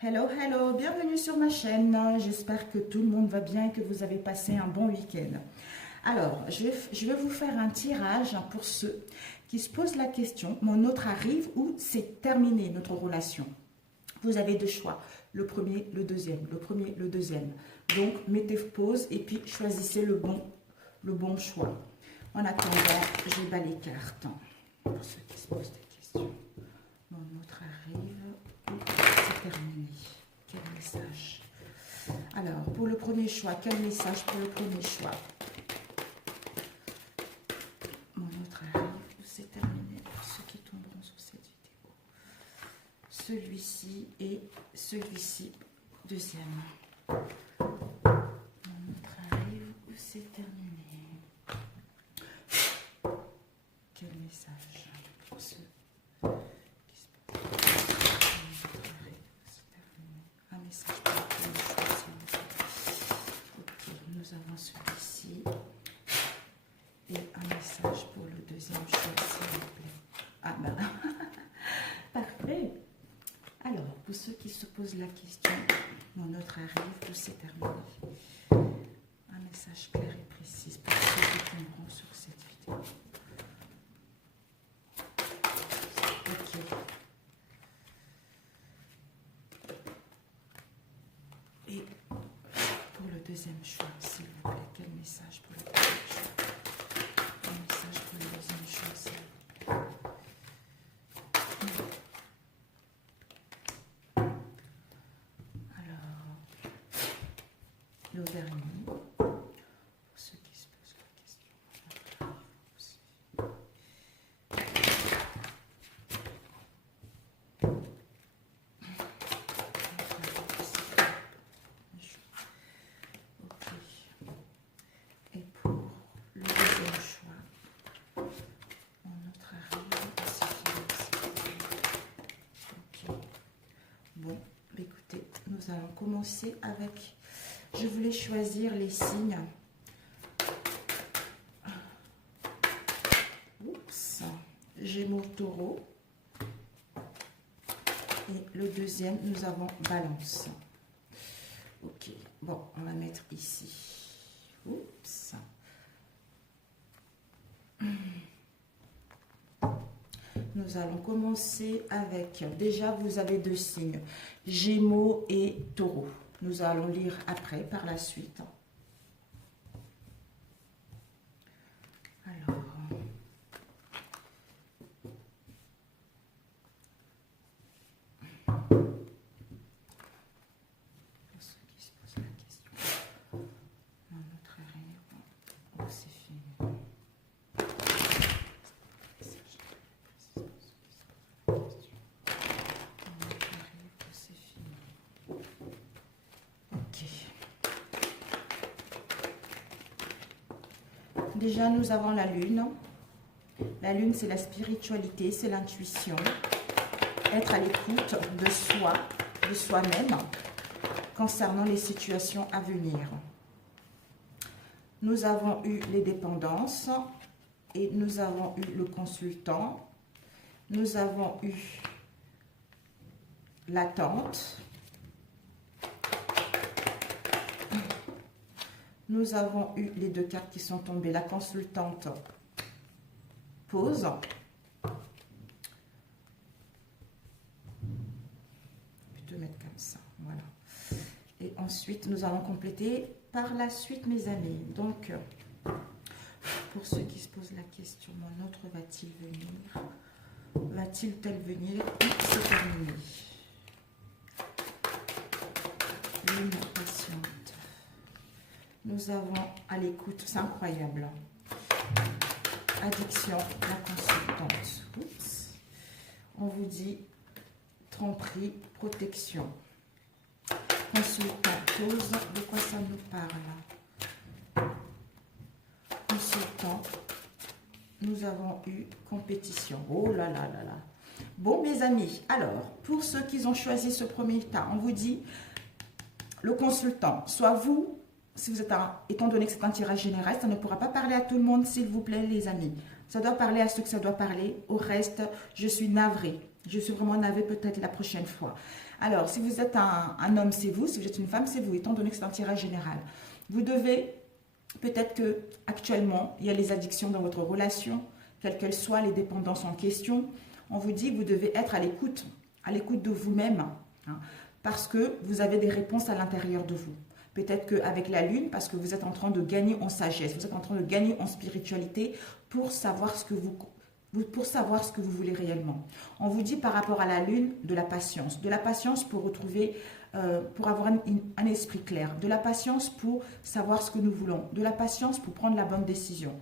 Hello, hello, bienvenue sur ma chaîne. J'espère que tout le monde va bien et que vous avez passé un bon week-end. Alors, je vais vous faire un tirage pour ceux qui se posent la question, mon autre arrive ou c'est terminé notre relation? Vous avez deux choix, le premier, le deuxième, le premier, le deuxième. Donc, mettez pause et puis choisissez le bon choix. En attendant, je bats les cartes pour ceux qui se posent des questions. Mon autre arrive ou c'est terminé? Quel message? Alors, pour le premier choix, quel message pour le premier choix? Mon autre arrive ou c'est terminé pour ceux qui tomberont sur cette vidéo? Celui-ci et celui-ci, deuxième. Mon autre arrive ou c'est terminé? Quel message pour ceux qui se posent? Un message pour le premier choix, s'il vous plaît. Ok, nous avons celui-ci. Et un message pour le deuxième choix, s'il vous plaît. Ah ben, parfait. Alors, pour ceux qui se posent la question, mon autre arrive ou c'est terminé? Un message clair et précis pour ceux qui tomberont sur cette vidéo. Ok. Et pour le deuxième choix, s'il vous plaît, quel message pour le deuxième choix? Un message pour le deuxième choix, s'il vous plaît. Alors, le dernier, pour ceux qui se posent la question. Ok. Et pour le deuxième choix, mon autre arrive, c'est fini. Ok. Bon, écoutez, nous allons commencer avec, je voulais choisir les signes. Oups, Gémeaux, Taureau. Et le deuxième, nous avons Balance. Ok, bon, on va mettre ici. Oups. Nous allons commencer avec, déjà vous avez deux signes, Gémeaux et Taureau. Nous allons lire après, par la suite. Alors, pour ceux qui se posent la question, mon autre arrive, oh c'est fini. Déjà, nous avons la lune. La lune, c'est la spiritualité, c'est l'intuition. Être à l'écoute de soi, de soi-même, concernant les situations à venir. Nous avons eu les dépendances et nous avons eu le consultant. Nous avons eu l'attente. Nous avons eu les deux cartes qui sont tombées. La consultante pose. Plutôt mettre comme ça. Voilà. Et ensuite, nous allons compléter par la suite, mes amis. Donc, pour ceux qui se posent la question, mon autre va-t-il venir? Va-t-il venir? C'est terminé. Lune patiente. Nous avons à l'écoute, c'est incroyable. Addiction, la consultante. Oups. On vous dit tromperie, protection. Consultant, pause, de quoi ça nous parle? Consultant, nous avons eu compétition. Oh là là là là. Bon, mes amis, alors, pour ceux qui ont choisi ce premier tas, on vous dit le consultant, soit vous, si vous êtes étant donné que c'est un tirage général, ça ne pourra pas parler à tout le monde, s'il vous plaît, les amis. Ça doit parler à ceux que ça doit parler. Au reste, je suis navrée. Je suis vraiment navrée, peut-être la prochaine fois. Alors, si vous êtes un homme, c'est vous. Si vous êtes une femme, c'est vous, étant donné que c'est un tirage général. Vous devez, peut-être que actuellement, il y a les addictions dans votre relation, quelles qu'elles soient, les dépendances en question. On vous dit que vous devez être à l'écoute de vous-même, hein, parce que vous avez des réponses à l'intérieur de vous. Peut-être qu'avec la lune, parce que vous êtes en train de gagner en sagesse, vous êtes en train de gagner en spiritualité pour savoir ce que vous voulez réellement. On vous dit par rapport à la lune de la patience pour retrouver, pour avoir un esprit clair, de la patience pour savoir ce que nous voulons, de la patience pour prendre la bonne décision.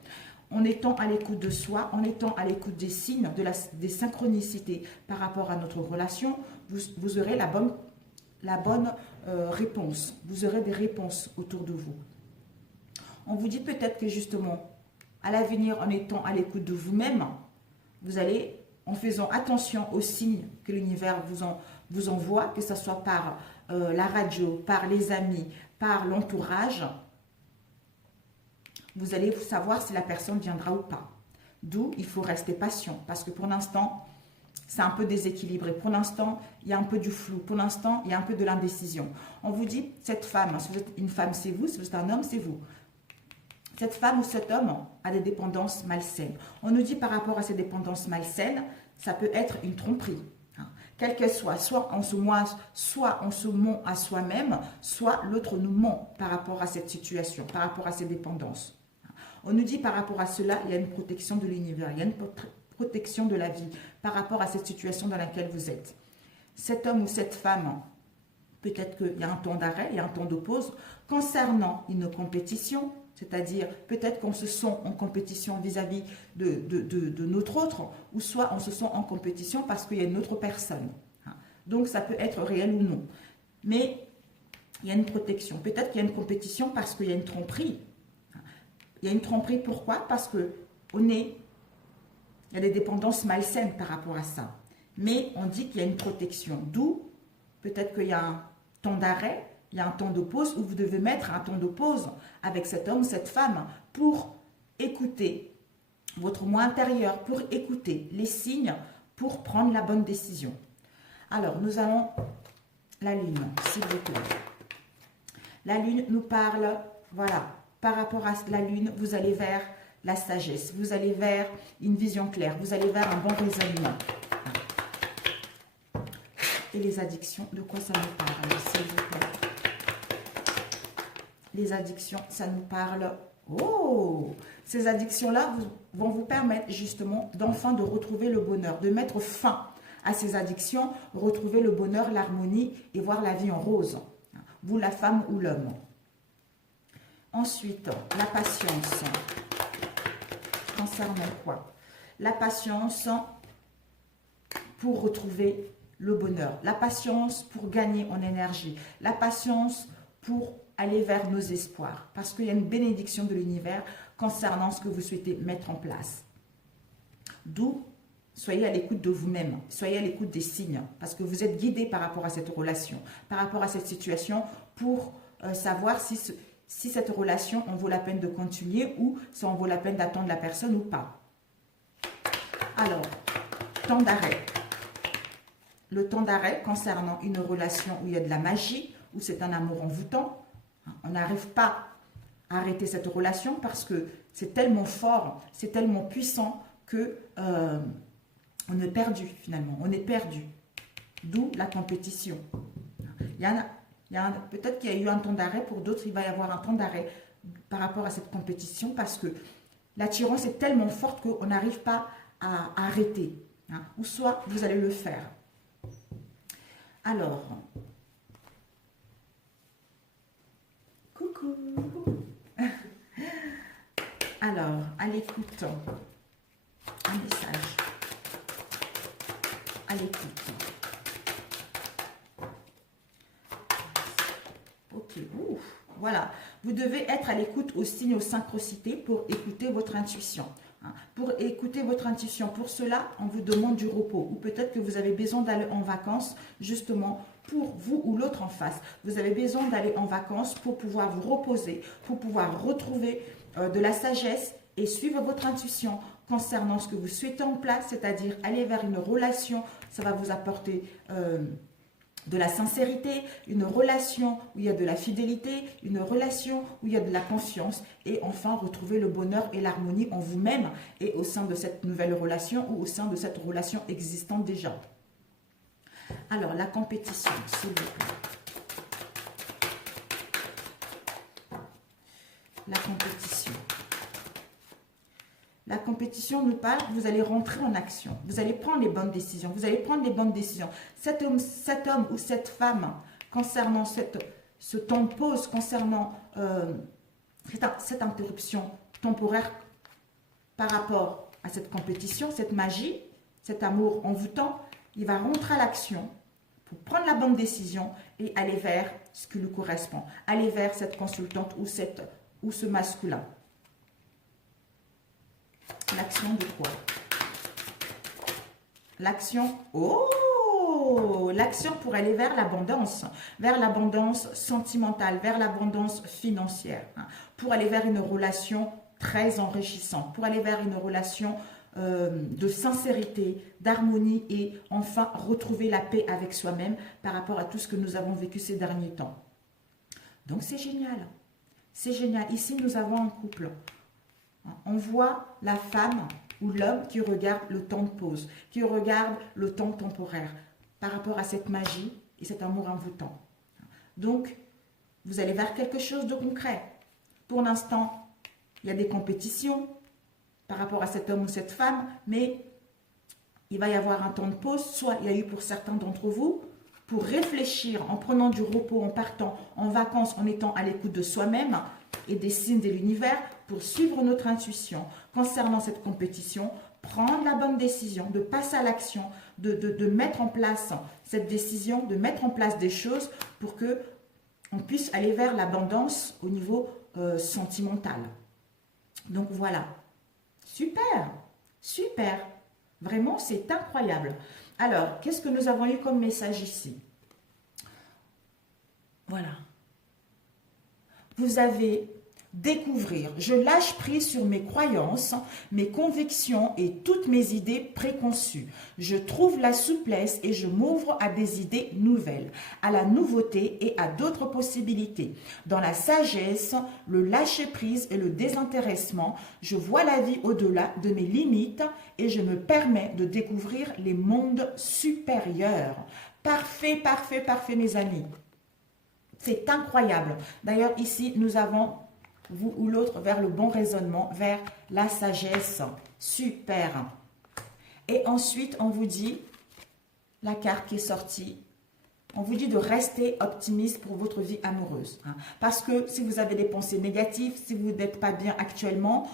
En étant à l'écoute de soi, en étant à l'écoute des signes, des synchronicités par rapport à notre relation, vous aurez la bonne réponse. Vous aurez des réponses autour de vous. On vous dit peut-être que justement, à l'avenir, en étant à l'écoute de vous-même, vous allez, en faisant attention aux signes que l'univers vous envoie, que ce soit par la radio, par les amis, par l'entourage, vous allez savoir si la personne viendra ou pas. D'où il faut rester patient, parce que pour l'instant, c'est un peu déséquilibré. Pour l'instant, il y a un peu du flou. Pour l'instant, il y a un peu de l'indécision. On vous dit, cette femme, si vous êtes une femme, c'est vous. Si vous êtes un homme, c'est vous. Cette femme ou cet homme a des dépendances malsaines. On nous dit par rapport à ces dépendances malsaines, ça peut être une tromperie. Quelle qu'elle soit, soit on se ment à soi-même, soit l'autre nous ment par rapport à cette situation, par rapport à ces dépendances. On nous dit par rapport à cela, il y a une protection de l'univers, il y a une protection de la vie par rapport à cette situation dans laquelle vous êtes. Cet homme ou cette femme, peut-être qu'il y a un temps d'arrêt, il y a un temps de pause concernant une compétition, c'est-à-dire peut-être qu'on se sent en compétition vis-à-vis de notre autre, ou soit on se sent en compétition parce qu'il y a une autre personne. Donc ça peut être réel ou non. Mais il y a une protection. Peut-être qu'il y a une compétition parce qu'il y a une tromperie. Il y a une tromperie, pourquoi? Parce qu'il y a des dépendances malsaines par rapport à ça. Mais on dit qu'il y a une protection. D'où, peut-être qu'il y a un temps d'arrêt, il y a un temps de pause où vous devez mettre un temps de pause avec cet homme ou cette femme pour écouter votre moi intérieur, pour écouter les signes, pour prendre la bonne décision. Alors, nous allons la lune, s'il vous plaît. La lune nous parle, voilà, par rapport à la lune, vous allez vers la sagesse, vous allez vers une vision claire, vous allez vers un bon raisonnement. Et les addictions, de quoi ça nous parle, s'il vous plaît? Les addictions, ça nous parle... Oh! Ces addictions-là vont vous permettre justement d'enfin de retrouver le bonheur, de mettre fin à ces addictions, retrouver le bonheur, l'harmonie et voir la vie en rose. Vous, la femme ou l'homme. Ensuite, la patience. Concernant quoi? La patience pour retrouver le bonheur. La patience pour gagner en énergie. La patience pour aller vers nos espoirs. Parce qu'il y a une bénédiction de l'univers concernant ce que vous souhaitez mettre en place. D'où, soyez à l'écoute de vous-même. Soyez à l'écoute des signes. Parce que vous êtes guidé par rapport à cette relation, par rapport à cette situation, pour savoir si cette relation en vaut la peine de continuer ou si en vaut la peine d'attendre la personne ou pas. Alors, temps d'arrêt. Le temps d'arrêt concernant une relation où il y a de la magie, où c'est un amour envoûtant. On n'arrive pas à arrêter cette relation parce que c'est tellement fort, c'est tellement puissant que on est perdu finalement. On est perdu. D'où la compétition. Peut-être qu'il y a eu un temps d'arrêt, pour d'autres il va y avoir un temps d'arrêt par rapport à cette compétition parce que l'attirance est tellement forte qu'on n'arrive pas à arrêter. Ou soit vous allez le faire. Alors, coucou. Alors, à l'écoute, un message. À l'écoute. Ok, ouf, voilà. Vous devez être à l'écoute aux signes, aux synchronicités pour écouter votre intuition. Pour écouter votre intuition, pour cela, on vous demande du repos. Ou peut-être que vous avez besoin d'aller en vacances, justement, pour vous ou l'autre en face. Vous avez besoin d'aller en vacances pour pouvoir vous reposer, pour pouvoir retrouver de la sagesse et suivre votre intuition concernant ce que vous souhaitez en place, c'est-à-dire aller vers une relation. Ça va vous apporter de la sincérité, une relation où il y a de la fidélité, une relation où il y a de la confiance et enfin retrouver le bonheur et l'harmonie en vous-même et au sein de cette nouvelle relation ou au sein de cette relation existante déjà. Alors, la compétition, s'il vous plaît. La compétition. La compétition nous parle que vous allez rentrer en action. Vous allez prendre les bonnes décisions. Vous allez prendre les bonnes décisions. Cet homme ou cette femme, concernant ce temps de pause, concernant cette interruption temporaire par rapport à cette compétition, cette magie, cet amour envoûtant, il va rentrer à l'action pour prendre la bonne décision et aller vers ce qui lui correspond. Aller vers cette consultante ou ce masculin. L'action de quoi? L'action, oh, l'action pour aller vers l'abondance sentimentale, vers l'abondance financière, hein, pour aller vers une relation très enrichissante, pour aller vers une relation de sincérité, d'harmonie et enfin retrouver la paix avec soi-même par rapport à tout ce que nous avons vécu ces derniers temps. Donc c'est génial, c'est génial. Ici nous avons un couple. On voit la femme ou l'homme qui regarde le temps de pause, qui regarde le temps temporaire par rapport à cette magie et cet amour envoûtant. Donc, vous allez vers quelque chose de concret. Pour l'instant, il y a des compétitions par rapport à cet homme ou cette femme, mais il va y avoir un temps de pause, soit il y a eu pour certains d'entre vous, pour réfléchir en prenant du repos, en partant en vacances, en étant à l'écoute de soi-même et des signes de l'univers, pour suivre notre intuition concernant cette compétition, prendre la bonne décision, de passer à l'action, de mettre en place cette décision, de mettre en place des choses pour que on puisse aller vers l'abondance au niveau sentimental. Donc voilà, super, super, vraiment c'est incroyable. Alors, qu'est-ce que nous avons eu comme message ici? Voilà. Vous avez découvrir, je lâche prise sur mes croyances, mes convictions et toutes mes idées préconçues. Je trouve la souplesse et je m'ouvre à des idées nouvelles, à la nouveauté et à d'autres possibilités. Dans la sagesse, le lâcher prise et le désintéressement, je vois la vie au-delà de mes limites et je me permets de découvrir les mondes supérieurs. Parfait, parfait, parfait mes amis. C'est incroyable. D'ailleurs ici nous avons vous ou l'autre vers le bon raisonnement, vers la sagesse. Super. Et ensuite, on vous dit, la carte qui est sortie, on vous dit de rester optimiste pour votre vie amoureuse. Hein. Parce que si vous avez des pensées négatives, si vous n'êtes pas bien actuellement,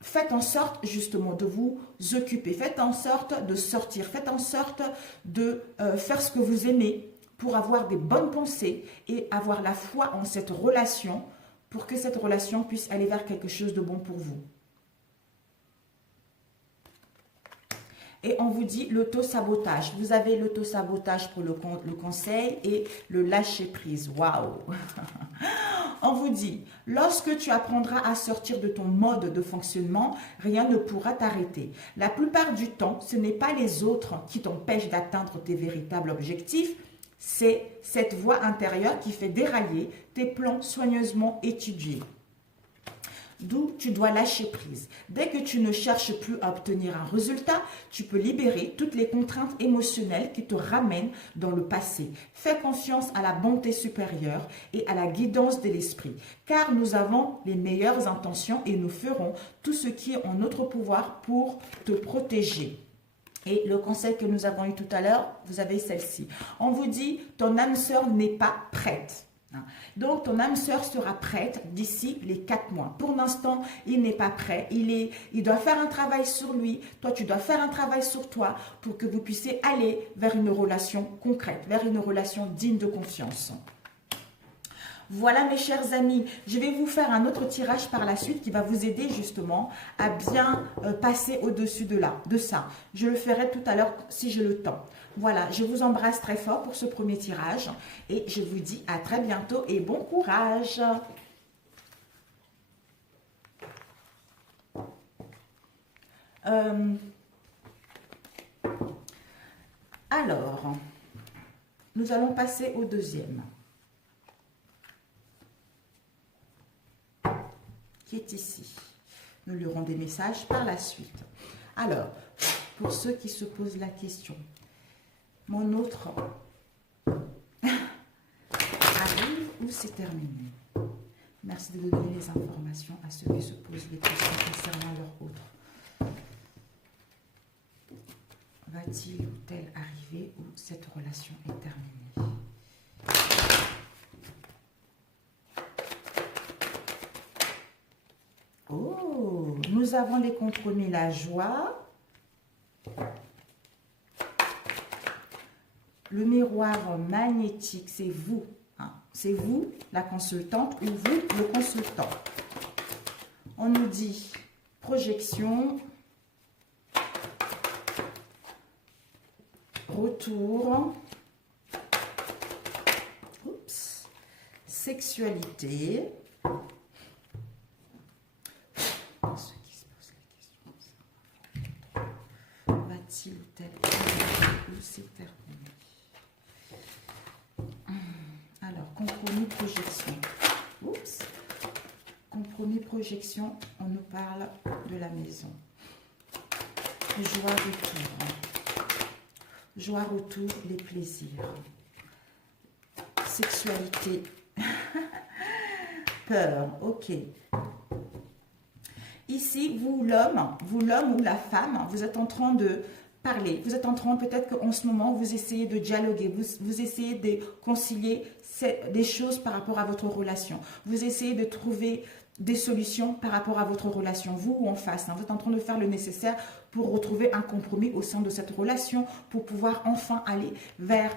faites en sorte justement de vous occuper. Faites en sorte de sortir. Faites en sorte de faire ce que vous aimez pour avoir des bonnes pensées et avoir la foi en cette relation pour que cette relation puisse aller vers quelque chose de bon pour vous. Et on vous dit l'auto-sabotage. Vous avez l'auto-sabotage pour le conseil et le lâcher-prise. Waouh! On vous dit, lorsque tu apprendras à sortir de ton mode de fonctionnement, rien ne pourra t'arrêter. La plupart du temps, ce n'est pas les autres qui t'empêchent d'atteindre tes véritables objectifs, c'est cette voix intérieure qui fait dérailler tes plans soigneusement étudiés. D'où tu dois lâcher prise. Dès que tu ne cherches plus à obtenir un résultat, tu peux libérer toutes les contraintes émotionnelles qui te ramènent dans le passé. Fais confiance à la bonté supérieure et à la guidance de l'esprit, car nous avons les meilleures intentions et nous ferons tout ce qui est en notre pouvoir pour te protéger. Et le conseil que nous avons eu tout à l'heure, vous avez celle-ci. On vous dit, ton âme sœur n'est pas prête. Donc, ton âme sœur sera prête d'ici les 4 mois. Pour l'instant, il n'est pas prêt. Il doit faire un travail sur lui. Toi, tu dois faire un travail sur toi pour que vous puissiez aller vers une relation concrète, vers une relation digne de confiance. Voilà mes chers amis, je vais vous faire un autre tirage par la suite qui va vous aider justement à bien passer au-dessus de ça. Je le ferai tout à l'heure si j'ai le temps. Voilà, je vous embrasse très fort pour ce premier tirage et je vous dis à très bientôt et bon courage. Alors, nous allons passer au deuxième, qui est ici. Nous lirons des messages par la suite. Alors, pour ceux qui se posent la question, mon autre arrive ou c'est terminé? Merci de donner les informations à ceux qui se posent des questions concernant leur autre. Va-t-il arriver ou cette relation est terminée? Oh, nous avons les compromis, la joie. Le miroir magnétique, c'est vous. Hein. C'est vous, la consultante, ou vous, le consultant. On nous dit projection, retour, oups, sexualité. Ceux qui se posent la question, va-t-il ou c'est terminé? Alors, compromis, projection. Oups. Compromis, projection, on nous parle de la maison. Joie, retour. Joie, retour, les plaisirs. Sexualité. Peur, ok. Ici, vous l'homme ou la femme, vous êtes en train de parler. Vous êtes en train, peut-être qu'en ce moment, vous essayez de dialoguer. Vous essayez de concilier des choses par rapport à votre relation. Vous essayez de trouver des solutions par rapport à votre relation, vous ou en face. Hein. Vous êtes en train de faire le nécessaire pour retrouver un compromis au sein de cette relation, pour pouvoir enfin aller vers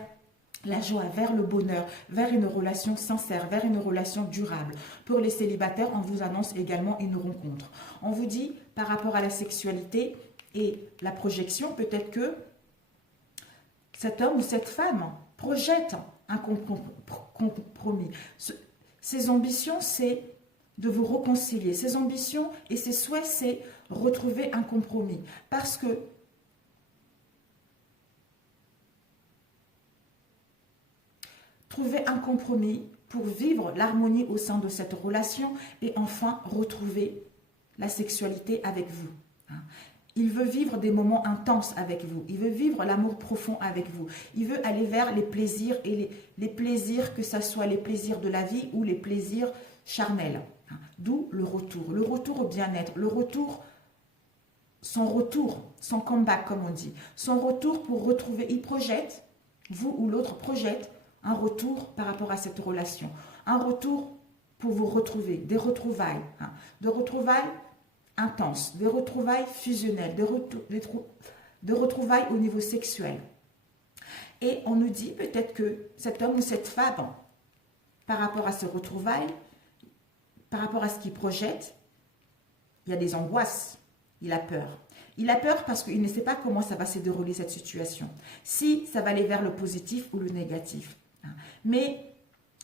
la joie, vers le bonheur, vers une relation sincère, vers une relation durable. Pour les célibataires, on vous annonce également une rencontre. On vous dit, par rapport à la sexualité et la projection, peut-être que cet homme ou cette femme projette un compromis. Ses ambitions, c'est de vous réconcilier. Ses ambitions et ses souhaits, c'est retrouver un compromis. Parce que trouver un compromis pour vivre l'harmonie au sein de cette relation et enfin retrouver la sexualité avec vous. Il veut vivre des moments intenses avec vous. Il veut vivre l'amour profond avec vous. Il veut aller vers les plaisirs et les plaisirs, que ce soit les plaisirs de la vie ou les plaisirs charnels. D'où le retour au bien-être, son comeback comme on dit. Son retour pour retrouver, il projette, vous ou l'autre projette, un retour par rapport à cette relation. Un retour pour vous retrouver, des retrouvailles. De retrouvailles intenses, des retrouvailles fusionnelles, des retrouvailles au niveau sexuel. Et on nous dit peut-être que cet homme ou cette femme, par rapport à ces retrouvailles, par rapport à ce qu'il projette, il y a des angoisses, il a peur. Il a peur parce qu'il ne sait pas comment ça va se dérouler cette situation. Si ça va aller vers le positif ou le négatif. Mais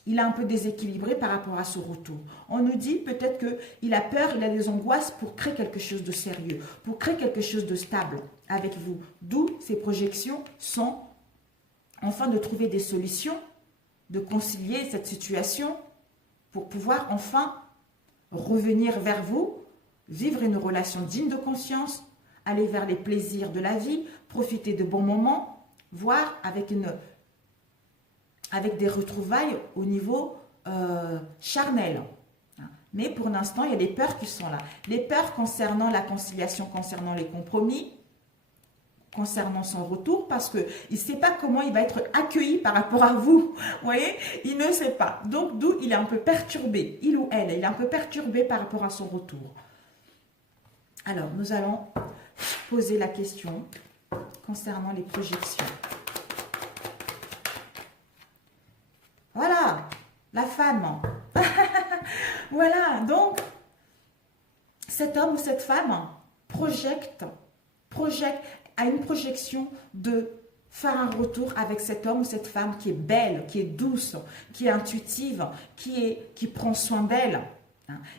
il est un peu déséquilibré par rapport à ce retour. On nous dit peut-être qu'il a peur, il a des angoisses pour créer quelque chose de sérieux, pour créer quelque chose de stable avec vous. D'où ces projections sont enfin de trouver des solutions, de concilier cette situation pour pouvoir enfin revenir vers vous, vivre une relation digne de conscience, aller vers les plaisirs de la vie, profiter de bons moments, voire avec des retrouvailles au niveau charnel. Mais pour l'instant, il y a des peurs qui sont là. Les peurs concernant la conciliation, concernant les compromis, concernant son retour, parce qu'il ne sait pas comment il va être accueilli par rapport à vous. Vous voyez, il ne sait pas. Donc, d'où il est un peu perturbé, il ou elle, il est un peu perturbé par rapport à son retour. Alors, nous allons poser la question concernant les projections. Voilà, la femme. Voilà, donc, cet homme ou cette femme a une projection de faire un retour avec cet homme ou cette femme qui est belle, qui est douce, qui est intuitive, qui prend soin d'elle.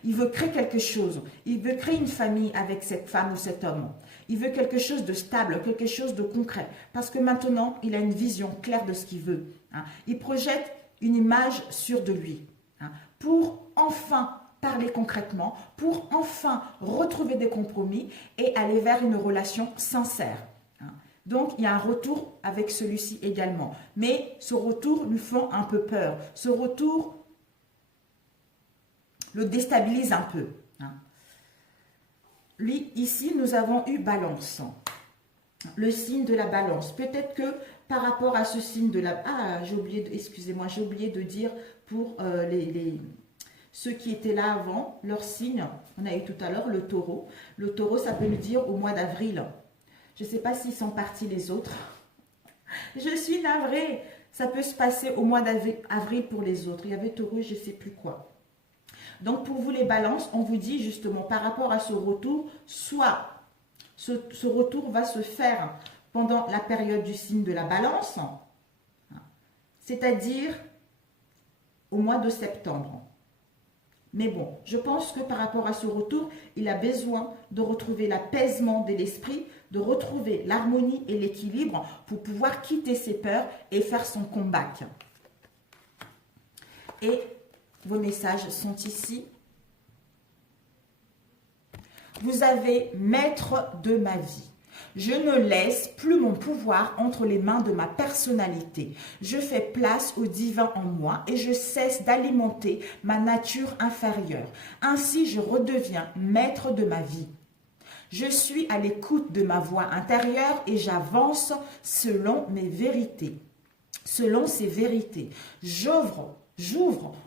Il veut créer quelque chose. Il veut créer une famille avec cette femme ou cet homme. Il veut quelque chose de stable, quelque chose de concret. Parce que maintenant, il a une vision claire de ce qu'il veut. hein. Il projette une image sûre de lui, hein, pour enfin parler concrètement, pour enfin retrouver des compromis et aller vers une relation sincère. Hein. Donc, il y a un retour avec celui-ci également. Mais ce retour lui fait un peu peur. Ce retour le déstabilise un peu. Hein. Lui, ici, nous avons eu Balance. Le signe de la Balance. Peut-être que par rapport à ce signe de la... Ah, j'ai oublié, excusez-moi, j'ai oublié de dire pour ceux qui étaient là avant, leur signe, on a eu tout à l'heure le Taureau. Le Taureau, ça peut nous dire au mois d'avril. Je ne sais pas s'ils sont partis les autres. Je suis navrée. Ça peut se passer au mois d'avril pour les autres. Il y avait Taureau, je ne sais plus quoi. Donc, pour vous les balances, on vous dit justement par rapport à ce retour, soit ce retour va se faire pendant la période du signe de la balance, c'est-à-dire au mois de septembre. Mais bon, je pense que par rapport à ce retour, il a besoin de retrouver l'apaisement de l'esprit, de retrouver l'harmonie et l'équilibre pour pouvoir quitter ses peurs et faire son comeback. Et vos messages sont ici. Vous avez maître de ma vie. Je ne laisse plus mon pouvoir entre les mains de ma personnalité. Je fais place au divin en moi et je cesse d'alimenter ma nature inférieure. Ainsi, je redeviens maître de ma vie. Je suis à l'écoute de ma voix intérieure et j'avance selon mes vérités. Selon ces vérités, j'ouvre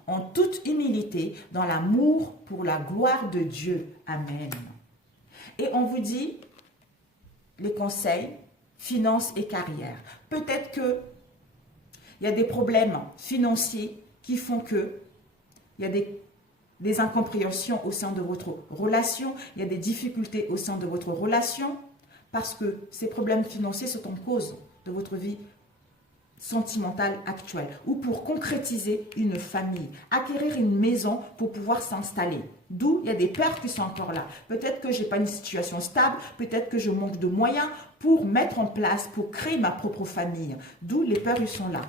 en toute humilité dans l'amour pour la gloire de Dieu. Amen. Et on vous dit les conseils, finances et carrière. Peut-être qu'il y a des problèmes financiers qui font que il y a des incompréhensions au sein de votre relation, il y a des difficultés au sein de votre relation parce que ces problèmes financiers sont en cause de votre vie sentimentale actuelle ou pour concrétiser une famille, acquérir une maison pour pouvoir s'installer. D'où il y a des peurs qui sont encore là. Peut-être que je n'ai pas une situation stable, peut-être que je manque de moyens pour mettre en place, pour créer ma propre famille. D'où les peurs, ils sont là.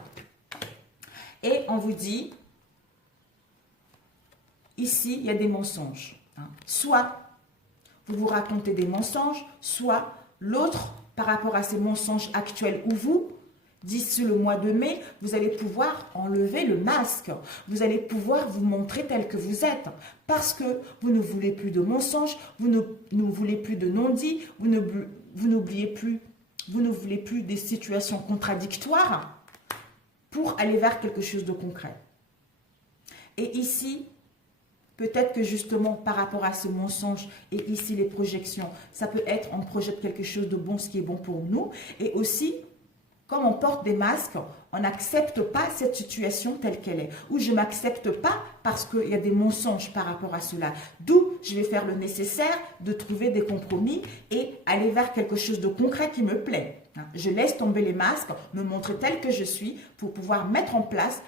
Et on vous dit, ici, il y a des mensonges. Hein. Soit vous vous racontez des mensonges, soit l'autre, par rapport à ces mensonges actuels ou vous, d'ici le mois de mai, vous allez pouvoir enlever le masque. Vous allez pouvoir vous montrer tel que vous êtes. Parce que vous ne voulez plus de mensonges, vous ne voulez plus de non-dits, vous ne voulez plus des situations contradictoires pour aller vers quelque chose de concret. Et ici, peut-être que justement par rapport à ce mensonge et ici les projections, ça peut être on projette quelque chose de bon, ce qui est bon pour nous. Et aussi, comme on porte des masques, on n'accepte pas cette situation telle qu'elle est. Ou je ne m'accepte pas parce qu'il y a des mensonges par rapport à cela. D'où je vais faire le nécessaire de trouver des compromis et aller vers quelque chose de concret qui me plaît. Je laisse tomber les masques, me montrer tel que je suis pour pouvoir mettre en place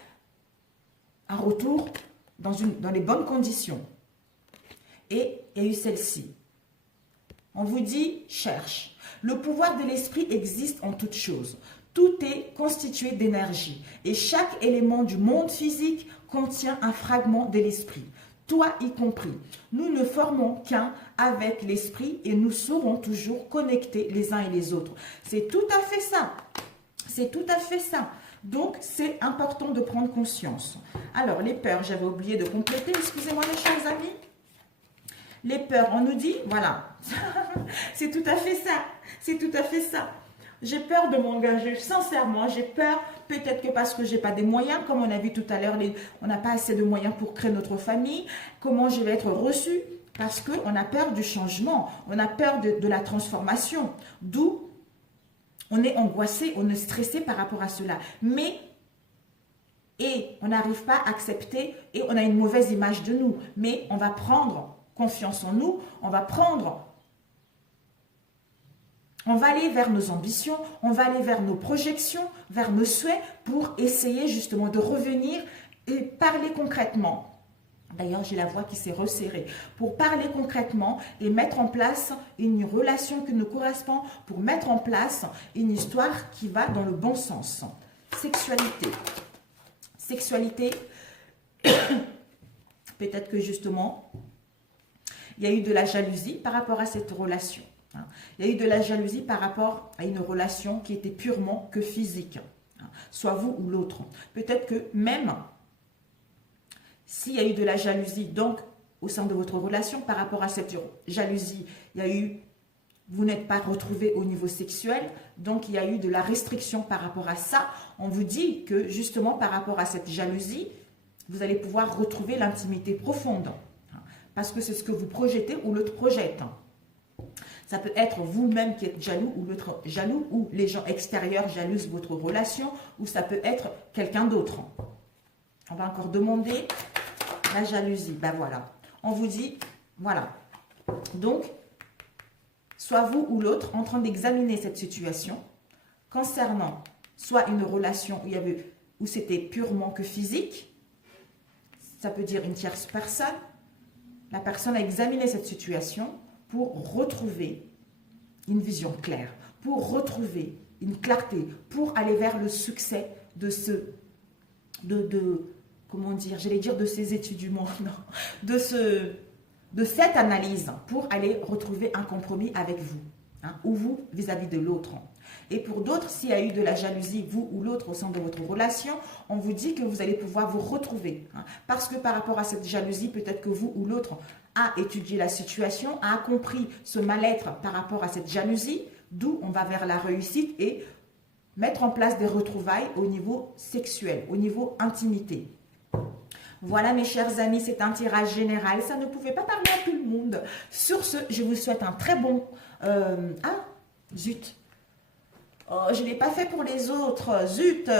un retour dans les bonnes conditions. Et il y a eu celle-ci. On vous dit, cherche. Le pouvoir de l'esprit existe en toutes choses. Tout est constitué d'énergie et chaque élément du monde physique contient un fragment de l'esprit, toi y compris. Nous ne formons qu'un avec l'esprit et nous serons toujours connectés les uns et les autres. C'est tout à fait ça. C'est tout à fait ça. Donc, c'est important de prendre conscience. Alors, les peurs, j'avais oublié de compléter. Excusez-moi, mes chers amis. Les peurs, on nous dit, voilà. C'est tout à fait ça. C'est tout à fait ça. J'ai peur de m'engager, sincèrement, j'ai peur, peut-être que parce que je n'ai pas des moyens, comme on a vu tout à l'heure, on n'a pas assez de moyens pour créer notre famille, comment je vais être reçue, parce qu'on a peur du changement, on a peur de la transformation, d'où on est angoissé, on est stressé par rapport à cela. Et on n'arrive pas à accepter et on a une mauvaise image de nous, mais on va prendre confiance en nous, on va aller vers nos ambitions, on va aller vers nos projections, vers nos souhaits pour essayer justement de revenir et parler concrètement. D'ailleurs, j'ai la voix qui s'est resserrée. Pour parler concrètement et mettre en place une relation qui nous correspond, pour mettre en place une histoire qui va dans le bon sens. Sexualité. Sexualité, peut-être que justement, il y a eu de la jalousie par rapport à cette relation. Il y a eu de la jalousie par rapport à une relation qui était purement que physique. Soit vous ou l'autre. Peut-être que même s'il y a eu de la jalousie, donc au sein de votre relation, par rapport à cette jalousie, il y a eu, vous n'êtes pas retrouvé au niveau sexuel, donc il y a eu de la restriction par rapport à ça. On vous dit que justement par rapport à cette jalousie, vous allez pouvoir retrouver l'intimité profonde. Parce que c'est ce que vous projetez ou l'autre projette. Ça peut être vous-même qui êtes jaloux ou l'autre jaloux, ou les gens extérieurs jalousent votre relation, ou ça peut être quelqu'un d'autre. On va encore demander la jalousie. Ben voilà. On vous dit, voilà. Donc, soit vous ou l'autre en train d'examiner cette situation concernant soit une relation où c'était purement que physique, ça peut dire une tierce personne. La personne a examiné cette situation pour retrouver une vision claire, pour retrouver une clarté, pour aller vers le succès de comment dire, j'allais dire de ces étudiants, non, de cette analyse, pour aller retrouver un compromis avec vous, ou vous vis-à-vis de l'autre. Et pour d'autres, s'il y a eu de la jalousie, vous ou l'autre au sein de votre relation, on vous dit que vous allez pouvoir vous retrouver. Parce que par rapport à cette jalousie, peut-être que vous ou l'autre a étudié la situation, a compris ce mal-être par rapport à cette jalousie, d'où on va vers la réussite et mettre en place des retrouvailles au niveau sexuel, au niveau intimité. Voilà mes chers amis, c'est un tirage général, ça ne pouvait pas parler à tout le monde. Sur ce, je vous souhaite un très bon... zut. Oh, je ne l'ai pas fait pour les autres, zut.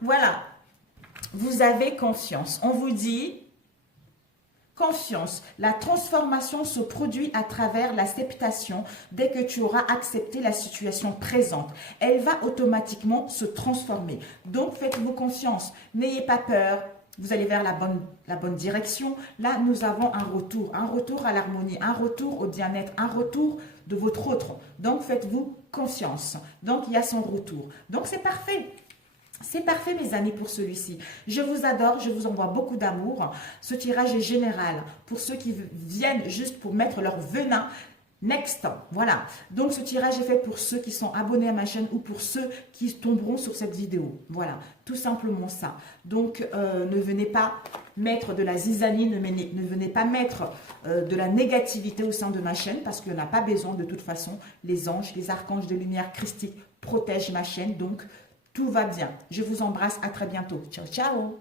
Voilà. Vous avez confiance. On vous dit, confiance. La transformation se produit à travers l'acceptation dès que tu auras accepté la situation présente. Elle va automatiquement se transformer. Donc, faites-vous confiance. N'ayez pas peur. Vous allez vers la bonne direction. Là, nous avons un retour à l'harmonie, un retour au bien-être, un retour de votre autre. Donc, faites-vous confiance. Donc, il y a son retour. Donc, c'est parfait. C'est parfait mes amis pour celui-ci. Je vous adore, je vous envoie beaucoup d'amour. Ce tirage est général pour ceux qui viennent juste pour mettre leur venin. Next, voilà. Donc ce tirage est fait pour ceux qui sont abonnés à ma chaîne ou pour ceux qui tomberont sur cette vidéo. Voilà, tout simplement ça. Donc ne venez pas mettre de la zizanie, ne venez pas mettre de la négativité au sein de ma chaîne parce qu'il n'y en a pas besoin de toute façon. Les anges, les archanges de lumière christique protègent ma chaîne. Donc tout va bien. Je vous embrasse. À très bientôt. Ciao, ciao.